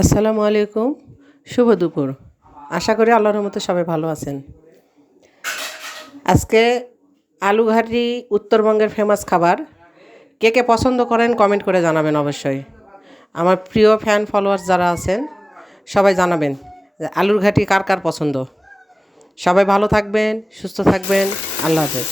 আসসালামু আলাইকুম। শুভ দুপুর। আশা করি আল্লাহর রহমতে সবাই ভালো আছেন। আজকে আলু ঘাটি উত্তরবঙ্গের ফেমাস খাবার। কে কে পছন্দ করেন কমেন্ট করে জানাবেন অবশ্যই। আমার প্রিয় ফ্যান ফলোয়ার্স যারা আছেন সবাই জানাবেন যে আলুর ঘাটি কার কার পছন্দ। সবাই ভালো থাকবেন, সুস্থ থাকবেন। আল্লাহ হাফেজ।